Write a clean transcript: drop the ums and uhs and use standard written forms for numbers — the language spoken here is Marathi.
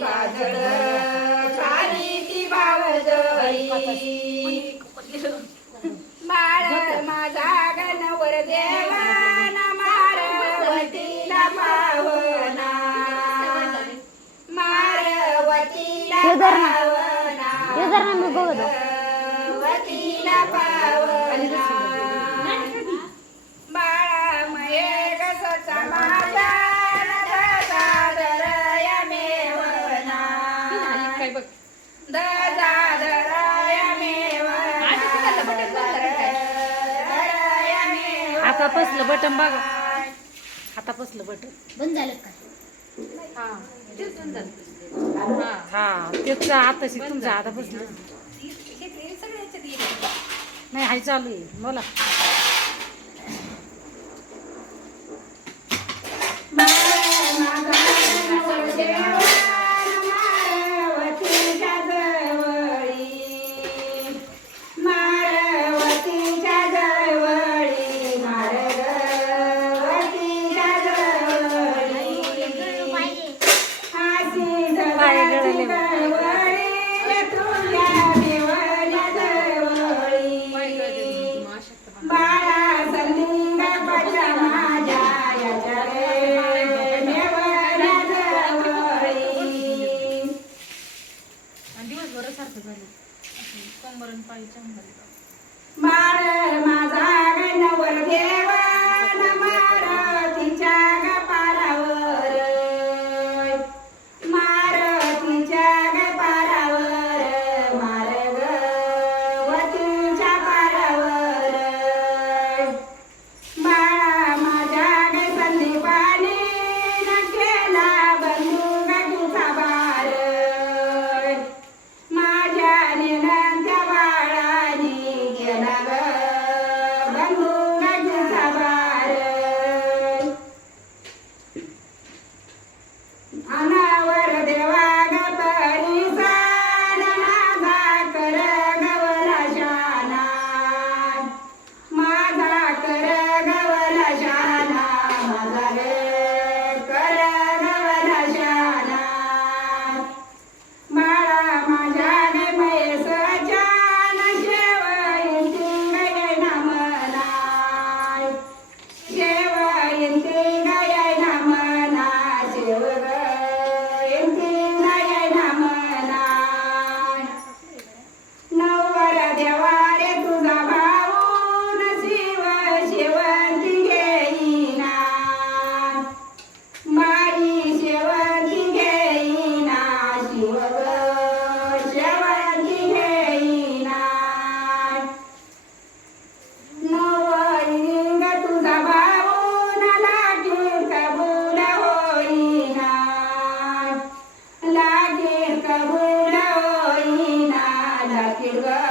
काजळ खाली ती बावजळी बाळ माझा गणवर देवा ना मारवतीला पावना मारवतीला पावना वतीला पावना बाळा मये कसचा माझा दादरया मेवना दादरया मेवना आता पसलं बटन बघा आता पसलं बटन बंद झालं का हा तेच आता तुमचं आता पसलं नाही हाय चालू आहे बोला बाळ माझा गणवर देवा न मारतीच्या गपारावर मारतीच्या गपारावर मारग वतीच्या पारावर बाळा माझ्या ग संदीपाने न केला बंधू गटीचा बार माझ्या निनंत्या बाळानी गेला ग बंधू गटीचा बार अनावर देवा ग परिसान माझा कर गवला शाना माझा कर गवला शाना माझा रे कर गवला शाना बाळा माझ्या गे पैसाच्या शेवयंती गय नामनाय शेवयंती गय नामना शेव गयंती गय नामनाय नववर देवा रे तुझा भाऊन शिव शेवंती घेईना बाई शेवंती घेईना शिव शेवंती घेईना नवरिंग तुझा भाऊन लागी कबूल होईना लागी कबूल होईना लागी ग